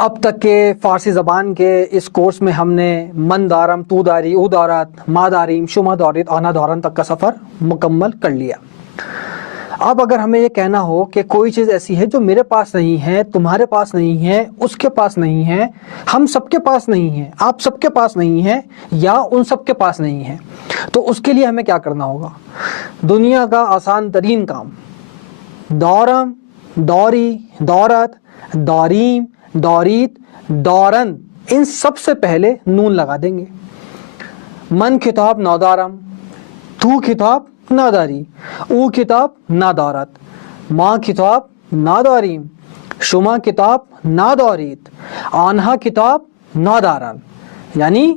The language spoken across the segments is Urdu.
اب تک کے فارسی زبان کے اس کورس میں ہم نے من دارم، تو داری، او دارت، ما داریم، شما دارید، آنا دارن تک کا سفر مکمل کر لیا۔ اب اگر ہمیں یہ کہنا ہو کہ کوئی چیز ایسی ہے جو میرے پاس نہیں ہے، تمہارے پاس نہیں ہے، اس کے پاس نہیں ہے، ہم سب کے پاس نہیں ہے، آپ سب کے پاس نہیں ہے، یا ان سب کے پاس نہیں ہے، تو اس کے لیے ہمیں کیا کرنا ہوگا؟ دنیا کا آسان ترین کام، دورم، دوری، دورت، دوریم، دوریت، دورن، ان سب سے پہلے نون لگا دیں گے۔ من کتاب نادارم، تو کتاب ناداری، او کتاب نادارت، ما کتاب ناداریم، شما کتاب ناداریت، آنہا کتاب نادارن، یعنی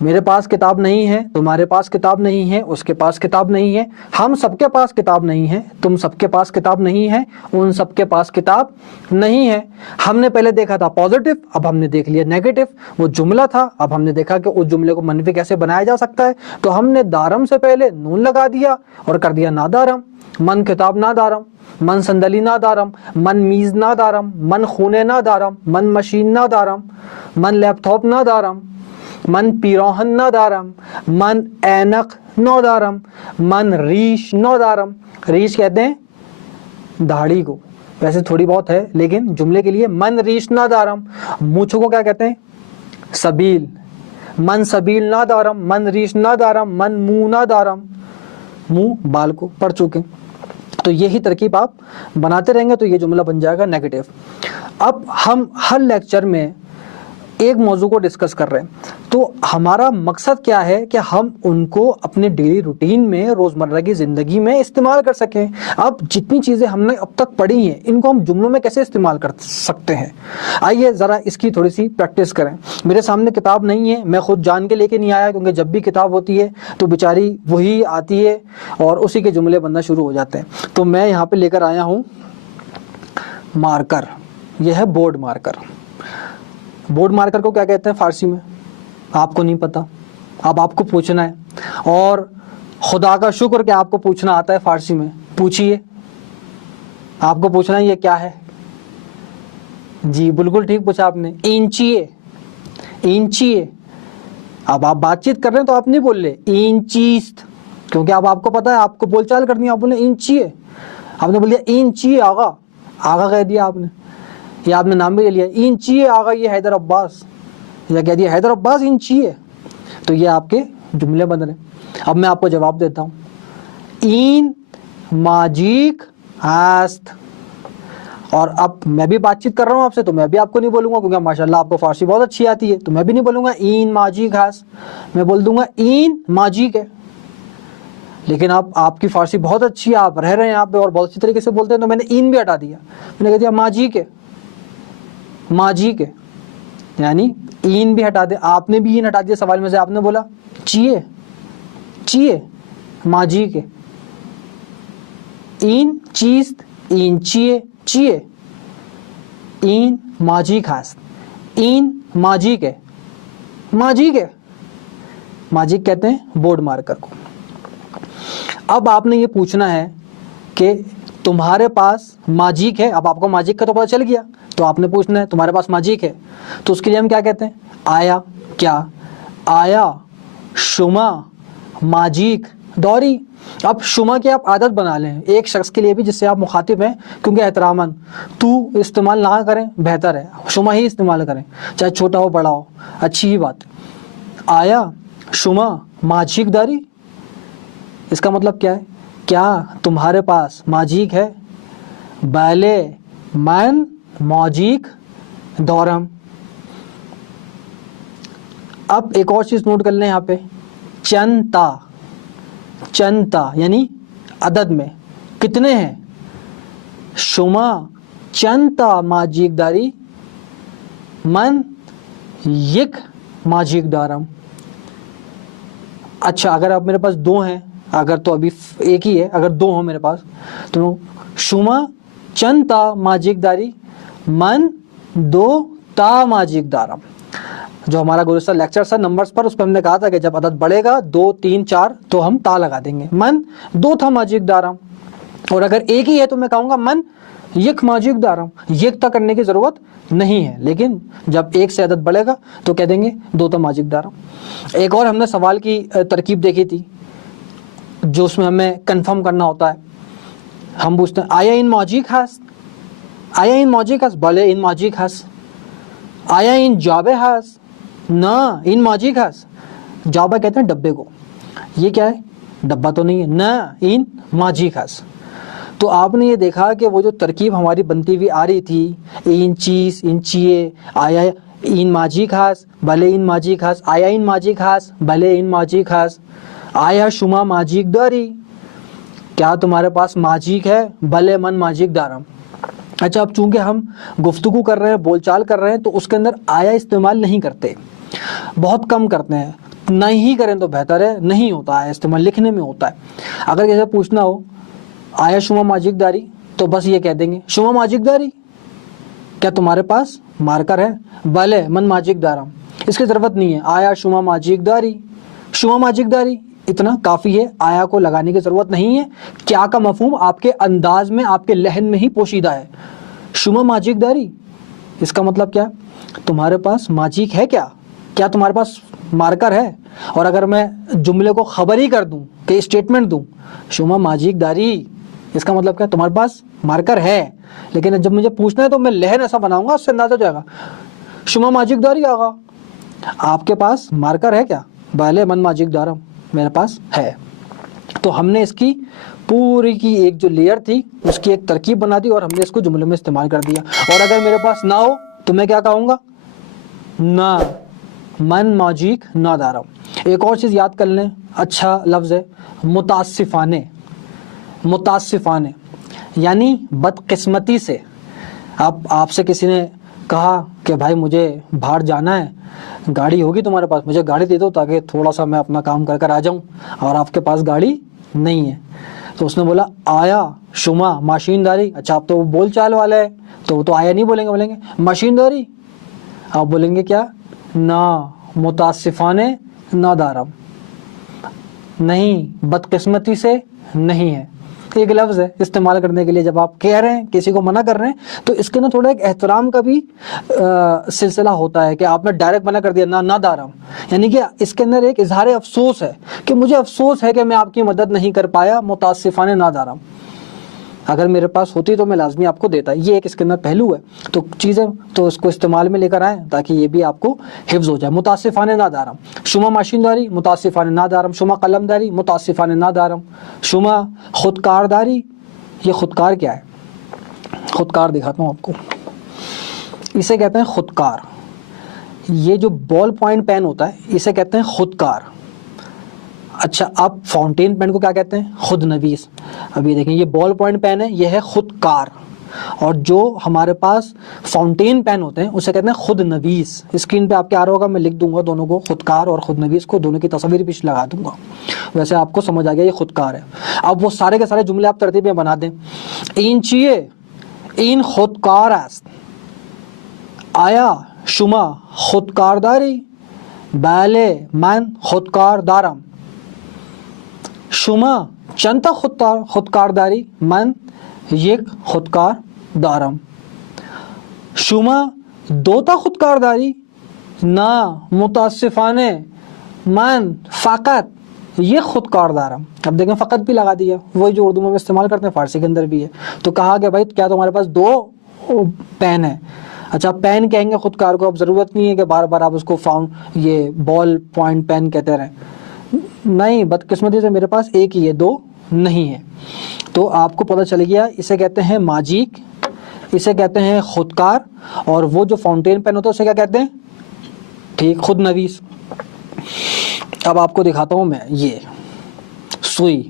میرے پاس کتاب نہیں ہے، تمہارے پاس کتاب نہیں ہے، اس کے پاس کتاب نہیں ہے، ہم سب کے پاس کتاب نہیں ہے، تم سب کے پاس کتاب نہیں ہے، ان سب کے پاس کتاب نہیں ہے۔ ہم نے پہلے دیکھا تھا پازیٹیو، اب ہم نے دیکھ لیا نیگیٹو۔ وہ جملہ تھا، اب ہم نے دیکھا کہ اس جملے کو منفی کیسے بنایا جا سکتا ہے، تو ہم نے دارم سے پہلے نون لگا دیا اور کر دیا نادارم۔ من کتاب نادارم، من صندلی نادارم، من میز نادارم، من خونے نادارم، من مشین نادارم، من لیپ ٹاپ نادارم، من پیراہن نادارم، من اینق نادارم، من ریش نادارم۔ ریش کہتے ہیں داڑھی کو، ویسے تھوڑی بہت ہے لیکن جملے کے لیے من ریش نادارم۔ مونچھوں کو کیا کہتے ہیں؟ سبیل۔ من سبیل نادارم، من ریش نادارم، من منہ نادارم، منہ بال کو پڑھ چکے۔ تو یہی ترکیب آپ بناتے رہیں گے تو یہ جملہ بن جائے گا نیگیٹو۔ اب ہم ہر لیکچر میں ایک موضوع کو ڈسکس کر رہے ہیں، تو ہمارا مقصد کیا ہے کہ ہم ان کو اپنے ڈیلی روٹین میں، روزمرہ کی زندگی میں استعمال کر سکیں۔ اب جتنی چیزیں ہم نے اب تک پڑھی ہیں ان کو ہم جملوں میں کیسے استعمال کر سکتے ہیں؟ آئیے ذرا اس کی تھوڑی سی پریکٹس کریں۔ میرے سامنے کتاب نہیں ہے، میں خود جان کے لے کے نہیں آیا، کیونکہ جب بھی کتاب ہوتی ہے تو بیچاری وہی آتی ہے اور اسی کے جملے بننا شروع ہو جاتے ہیں۔ تو میں یہاں پہ لے کر آیا ہوں مارکر، یہ ہے بورڈ مارکر۔ بورڈ مارکر کو کیا کہتے ہیں فارسی میں؟ آپ کو نہیں پتا، اب آپ کو پوچھنا ہے، اور خدا کا شکر کہ آپ کو پوچھنا آتا ہے فارسی میں۔ پوچھئے، آپ کو پوچھنا ہے یہ کیا ہے؟ جی بالکل ٹھیک پوچھا آپ نے، اینچیے۔ اینچیے، اب آپ بات چیت کر رہے ہیں تو آپ نہیں بول رہے اینچیست، کیونکہ اب آپ کو پتا ہے، آپ کو بول چال کرنی ہے، آپ بولے اینچیے، آپ نے بول دیا اینچیے آغا، آغا کہہ دیا آپ نے، یہ آپ نے نام بھی لے لیا، اینچیے آغا یہ حیدر عباس، یا کہہ دیا حیدر عباس اینچیے، تو یہ آپ کے جملے بن رہے ہیں۔ اب میں آپ کو جواب دیتا ہوں، این ماجیک ہست، اور اب میں بھی بات چیت کر رہا ہوں آپ سے تو میں بھی آپ کو نہیں بولوں گا، کیونکہ ماشاءاللہ آپ کو فارسی بہت اچھی آتی ہے، تو میں بھی نہیں بولوں گا این ماجیک ہست، میں بول دوں گا این ماجیک ہے۔ لیکن اب آپ کی فارسی بہت اچھی ہے، آپ رہ رہے ہیں آپ اور بہت اچھی طریقے سے بولتے ہیں، تو میں نے این بھی ہٹا دیا، میں نے کہہ دیا ماجیک ہے، ماجیک ہے، یعنی این بھی ہٹا دے۔ آپ نے بھی این ہٹا دیا سوال میں سے، آپ نے بولا چیے، چیے، ماجیک ہے، این چیست، این چیے، چیے، این ماجیک ہست، این ماجیک ہے، ماجیک ہے۔ ماجیک کہتے ہیں بورڈ مارکر کو۔ اب آپ نے یہ پوچھنا ہے کہ تمہارے پاس ماجیک ہے، اب آپ کو ماجیک کا تو پتہ چل گیا، تو آپ نے پوچھنا ہے تمہارے پاس ماجیک ہے، تو اس کے لیے ہم کیا کہتے ہیں؟ آیا، کیا آیا شما ماجیک دوری۔ اب شما کی آپ عادت بنا لیں ایک شخص کے لیے بھی جس سے آپ مخاطب ہیں، کیونکہ احتراماً تو استعمال نہ کریں بہتر ہے، شما ہی استعمال کریں، چاہے چھوٹا ہو بڑا ہو، اچھی ہی بات۔ آیا شما ماجیک داری، اس کا مطلب کیا ہے؟ کیا تمہارے پاس ماجیک ہے؟ بالے من ماجیک دورم۔ اب ایک اور چیز نوٹ کر لیں یہاں پہ، چنتا، چنتا یعنی عدد میں کتنے ہیں؟ شما چنتا ماجیک داری، من یک ماجیک دارم۔ اچھا اگر اب میرے پاس دو ہیں، اگر تو ابھی ایک ہی ہے، اگر دو ہوں میرے پاس تو شما چنتا ماجیک داری، من دو تا ماجیک دارم۔ جو ہمارا گزشتہ لیکچر تھا نمبرز پر، اس پہ ہم نے کہا تھا کہ جب عدد بڑھے گا 2 3 4 تو ہم تا لگا دیں گے، من دو تھا ماجیک دارم۔ اور اگر ایک ہی ہے تو میں کہوں گا من یک ماجیک دارم. یکتا کرنے کی ضرورت نہیں ہے, لیکن جب ایک سے عدد بڑھے گا تو کہہ دیں گے دوتا ماجیک دارم. ایک اور ہم نے سوال کی ترکیب دیکھی تھی جو اس میں ہمیں کنفرم کرنا ہوتا ہے. ہم پوچھتے ہیں آیا ان ماجیک ہست, آیا ان ماجیک ہست, بلے ان ماجیک ہست. آیا ان جابے ہست, نہ ان ماجیک ہست. جابہ کہتے ہیں ڈبے کو, یہ کیا ہے ڈبہ تو نہیں ہے, نہ ان ماجیک ہست. تو آپ نے یہ دیکھا کہ وہ جو ترکیب ہماری بنتی ہوئی آ رہی تھی, این چیز ان چیئے, آیا این ماجیک ہست, بھلے این ماجیک ہست. آیا این ماجیک ہست, بھلے این ماجیک ہست. آیا شما ماجیک داری, کیا تمہارے پاس ماجیک ہے, بھلے من ماجیک دارم. اچھا, اب چونکہ ہم گفتگو کر رہے ہیں, بول چال کر رہے ہیں, تو اس کے اندر آیا استعمال نہیں کرتے, بہت کم کرتے ہیں. نہیں کریں تو بہتر ہے, نہیں ہوتا ہے استعمال, لکھنے میں ہوتا ہے. اگر کیسے پوچھنا ہو آیا شما ماجیک داری, تو بس یہ کہہ دیں گے شما ماجیک داری, کیا تمہارے پاس مارکر ہے, بھلے من ماجیک دارم. اس کی ضرورت نہیں ہے آیا شما ماجیک داری, شما ماجیک داری اتنا کافی ہے, آیا کو لگانے کی ضرورت نہیں ہے. کیا کا مفہوم آپ کے انداز میں, آپ کے لہن میں ہی پوشیدہ ہے. شما ماجیک داری, اس کا مطلب کیا, تمہارے پاس ماجیک ہے کیا, کیا تمہارے پاس مارکر ہے. اور اگر میں جملے کو خبر ہی کر دوں کہ اسٹیٹمنٹ دوں شما ماجیک داری, اس کا مطلب کیا, تمہارے پاس مارکر ہے. لیکن جب مجھے پوچھنا ہے تو میں لہن ایسا بناؤں گا, اس سے اندازہ ہو جائے گا شما ماجیک داری آغا, آپ کے پاس مارکر ہے کیا, بھلے من ماجیک دارم, میرے پاس ہے. تو ہم نے اس کی پوری کی ایک جو لیئر تھی اس کی ایک ترکیب بنا دی اور ہم نے اس کو جملے میں استعمال کر دیا. اور اگر میرے پاس نہ ہو تو میں کیا کہوں گا, نہ من ماجیک نہ دارم. ایک اور چیز یاد کر لیں, اچھا لفظ ہے متاسفانے. متاسفانے یعنی بدقسمتی سے. اب آپ سے کسی نے کہا کہ بھائی مجھے باہر جانا ہے, گاڑی ہوگی تمہارے پاس, مجھے گاڑی دے دو تاکہ تھوڑا سا میں اپنا کام کر آ جاؤں, اور آپ کے پاس گاڑی نہیں ہے. تو اس نے بولا آیا شما ماشینداری. اچھا, آپ تو بول چال والا ہے تو وہ تو آیا نہیں بولیں گے, بولیں گے ماشینداری. آپ بولیں گے کیا, نہ متاسفانے نہ دارم, نہیں بدقسمتی سے نہیں ہے. ایک لفظ ہے استعمال کرنے کے لیے, جب آپ کہہ رہے ہیں کسی کو منع کر رہے ہیں تو اس کے اندر تھوڑا ایک احترام کا بھی سلسلہ ہوتا ہے کہ آپ نے ڈائریکٹ منع کر دیا نہ دارم, یعنی کہ اس کے اندر ایک اظہار افسوس ہے کہ مجھے افسوس ہے کہ میں آپ کی مدد نہیں کر پایا, متاسفانہ نہ دارم. اگر میرے پاس ہوتی تو میں لازمی آپ کو دیتا. یہ ایک اس کے اندر پہلو ہے. تو چیزیں تو اس کو استعمال میں لے کر آئیں تاکہ یہ بھی آپ کو حفظ ہو جائے. متاسفانہ نہ دارم, شما ماشینداری, متاسفانہ نہ دارم. شما قلمداری, متاسفانہ نہ دارم. شما خودکارداری, یہ خودکار کیا ہے, خودکار دکھاتا ہوں آپ کو. اسے کہتے ہیں خودکار. یہ جو بال پوائنٹ پین ہوتا ہے اسے کہتے ہیں خودکار. اچھا, آپ فاؤنٹین پین کو کیا کہتے ہیں, خود نویس. ابھی دیکھیں یہ بال پوائنٹ پین ہے, یہ ہے خودکار. اور جو ہمارے پاس فاؤنٹین پین ہوتے ہیں اسے کہتے ہیں خود نویس. اسکرین پہ آپ کے آ رہا ہوگا, میں لکھ دوں گا دونوں کو, خودکار اور خود نویس کو, دونوں کی تصویر پیچھے لگا دوں گا, ویسے آپ کو سمجھ آ گیا یہ خودکار ہے. اب وہ سارے کے سارے جملے آپ ترتیب میں بنا دیں. این چیئے این خودکار است, آیا شما خودکارداری, بله من خودکار دارم. شما چند تا خودکار داری, من یک خودکار دارم. شما دو تا خودکار داری, نه متاسفانه من فقط یہ خودکار دارم. اب دیکھیں فقط بھی لگا دیا, وہی جو اردو میں استعمال کرتے ہیں فارسی کے اندر بھی ہے. تو کہا کہ بھائی کیا تمہارے پاس دو پین ہے. اچھا, پین کہیں گے خودکار کو, اب ضرورت نہیں ہے کہ بار بار آپ اس کو یہ بال پوائنٹ پین کہتے رہیں. نہیں, بدقسمتی سے میرے پاس ایک ہی ہے, دو نہیں ہے. تو آپ کو پتہ چل گیا, اسے کہتے ہیں ماجیک, اسے کہتے ہیں خودکار, اور وہ جو فاؤنٹین پین ہوتا ہے اسے کیا کہتے ہیں, ٹھیک, خود نویس. اب آپ کو دکھاتا ہوں میں, یہ سوئی,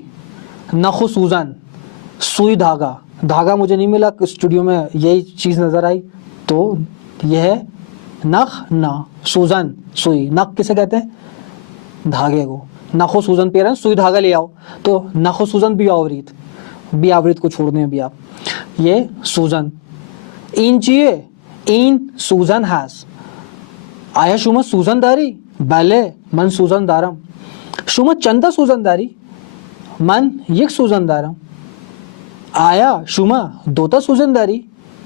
نخ و سوزن, سوئی دھاگا. دھاگا مجھے نہیں ملا اسٹوڈیو میں, یہی چیز نظر آئی, تو یہ ہے نخ, نہ سوزن سوئی. نخ کسے کہتے ہیں, دھاگے کو. نخ و سوزن پہ رہے ہیں, سوئی دھاگا لے آؤ, تو نخ و سوزن بھی آوریت, بھی آوریت کو چھوڑ دیں ابھی آپ. یہ سوزن. این چیئے این سوزن هست, آیا شما سوزن داری, بله من سوزن دارم. شما چند تا سوزن داری, من یک سوزن دارم. آیا شما دوتا سوزنداری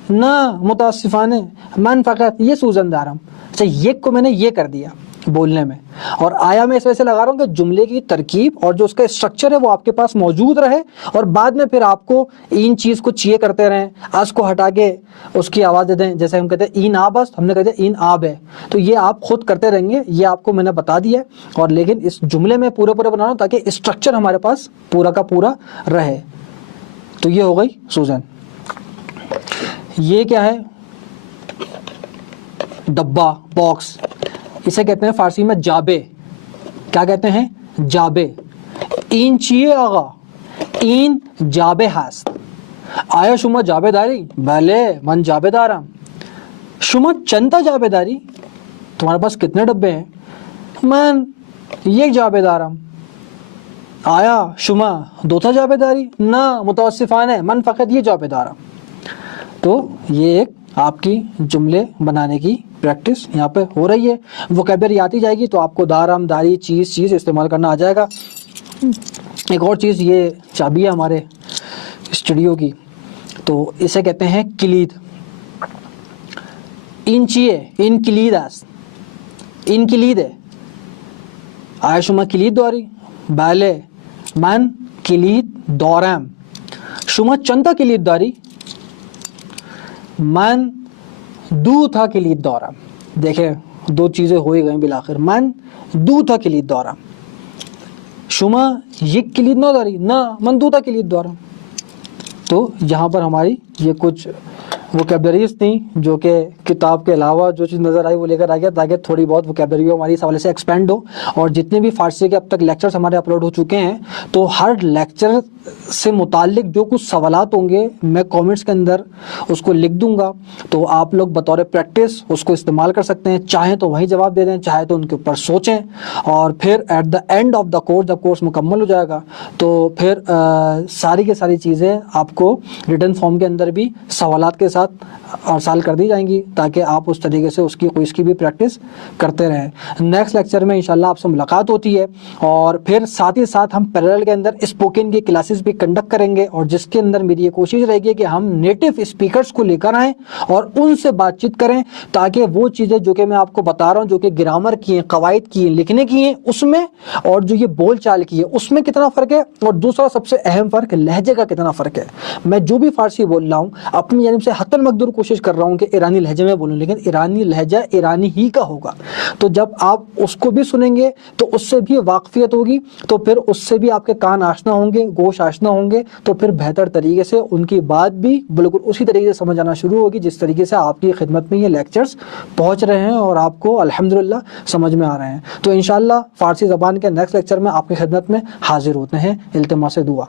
نہ متاسفانه من فقط یہ سوزندارم. اچھا یک کو میں نے یہ کر دیا بولنے میں, اور آیا میں اس وجہ سے لگا رہا ہوں کہ جملے کی ترکیب اور جو اس کا اسٹرکچر ہے وہ آپ کے پاس موجود رہے, اور بعد میں پھر آپ کو این چیز کو چیے کرتے رہیں, اس کو ہٹا کے اس کی آواز دے دیں. جیسے ہم کہتے ہیں این آب است, ہم نے کہتے ہیں این آب ہے, تو یہ آپ خود کرتے رہیں گے. یہ آپ کو میں نے بتا دیا ہے, اور لیکن اس جملے میں پورے بنا رہا ہوں تاکہ اسٹرکچر ہمارے پاس پورا کا پورا رہے. تو یہ ہو گئی سوزن. یہ کیا ہے؟ ڈبہ, باکس. اسے کہتے ہیں فارسی میں جابے. کیا کہتے ہیں؟ جابے. این چیه آقا؟ این جابه هست. آیا شما جابه داری؟ بله من جابه دارم. شما چند تا جابه داری؟ تمہارے پاس کتنے ڈبے ہیں؟ من یک جابه دارم. آیا شما دو تا جابه داری؟ نه متاسفانه من فقط یہ جابه دارم. تو یہ ایک آپ کی جملے بنانے کی پریکٹس یہاں پہ ہو رہی ہے. ووکیبلری آتی جائے گی تو آپ کو دارم, داری, چیز استعمال کرنا آ جائے گا. ایک اور چیز, یہ چابی ہے ہمارے اسٹوڈیو کی, تو اسے کہتے ہیں کلید. این چیه؟ این کلید است. این کلید ہے. آیا شما کلید داری؟ بله من کلید دارم. شما چند تا کلید داری؟ من دو تا کلید دارم. دیکھیں دو چیزیں ہو ہی گئیں بالآخر. من دو تا کلید دارم. شما یک کلید نہ داری؟ نہ من دو تا کلید دارم. تو یہاں پر ہماری یہ کچھ ووکیبلریز تھیں جو کہ کتاب کے علاوہ جو چیز نظر آئی وہ لے کر آ گیا, تاکہ تھوڑی بہت ووکیبلری ہماری اس حوالے سے ایکسپینڈ ہو. اور جتنے بھی فارسی کے اب تک لیکچرز ہمارے اپلوڈ ہو چکے ہیں, تو ہر لیکچر سے متعلق جو کچھ سوالات ہوں گے میں کامنٹس کے اندر اس کو لکھ دوں گا, تو آپ لوگ بطور پریکٹس اس کو استعمال کر سکتے ہیں. چاہیں تو وہیں جواب دے دیں, چاہے تو ان کے اوپر سوچیں, اور پھر at the end of the course جب کورس مکمل ہو جائے گا تو پھر ساری کی ساری چیزیں آپ کو ریٹن فارم کے اندر بھی سوالات کے ساتھ ارسال کر دی جائیں گی, تاکہ آپ اس طریقے سے اس کی بھی پریکٹس کرتے رہیں. نیکسٹ لیکچر میں انشاءاللہ آپ سے ملاقات ہوتی ہے, اور پھر ساتھ ہی ساتھ ہم پیرالل کے اندر اسپوکن کی کلاسز بھی کنڈکٹ کریں گے, اور جس کے اندر میری یہ کوشش رہے گی کہ ہم نیٹو اسپیکرز کو لے کر آئیں اور ان سے بات چیت کریں, تاکہ وہ چیزیں جو کہ میں آپ کو بتا رہا ہوں جو کہ گرامر کی ہیں, قواعد کی ہیں, لکھنے کی ہیں اس میں, اور جو یہ بول چال کی ہے اس میں کتنا فرق ہے, اور دوسرا سب سے اہم فرق لہجے کا کتنا فرق ہے. میں جو بھی فارسی بول رہا ہوں اپنی جانب سے حتی المقدور کوشش کر رہا ہوں کہ ایرانی لہجے میں بولوں, لیکن ایرانی لہجہ ایرانی ہی کا ہوگا. تو جب آپ اس کو بھی سنیں گے تو اس سے بھی واقفیت ہوگی, تو پھر اس سے بھی آپ کے کان آشنا ہوں گے, گوش آشنا ہوں گے, تو پھر بہتر طریقے سے ان کی بات بھی بالکل اسی طریقے سے سمجھ آنا شروع ہوگی جس طریقے سے آپ کی خدمت میں یہ لیکچرز پہنچ رہے ہیں اور آپ کو الحمدللہ سمجھ میں آ رہے ہیں. تو انشاءاللہ فارسی زبان کے نیکسٹ لیکچر میں آپ کی خدمت میں حاضر ہوتے ہیں. التماس دعا.